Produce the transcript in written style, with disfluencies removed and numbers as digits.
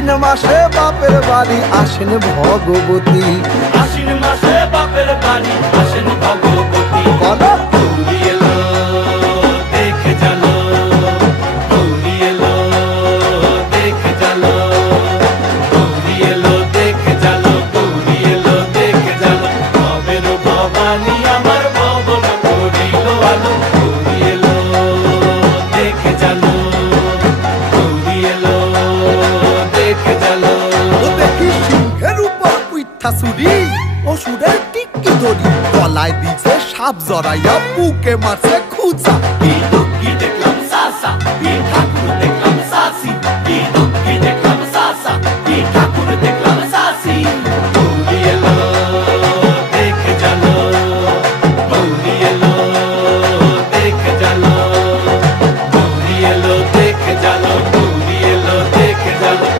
আশ্বিন মাসে বাপের বাড়ি আসেন ভগবতী। আশ্বিন মাসে বাপের বাড়ি আসেন ভগবতী। বলো গৌরী এলো দেখে জানো, গৌরী এলো দেখে জানো, গৌরী এলো দেখে জানো, গৌরী এলো দেখে জানো। ভবের ভবানী আমার ভবন করিল আলো। গৌরী এলো দেখে জানো, গৌরী এলো দেখে জানো। ও দেখি সিংহের উপর উইঠা চুরি, অসুরের টিকি ধরি গলায় দিছে সাপ জড়াইয়া বুকে মারছে খুঁচা। কি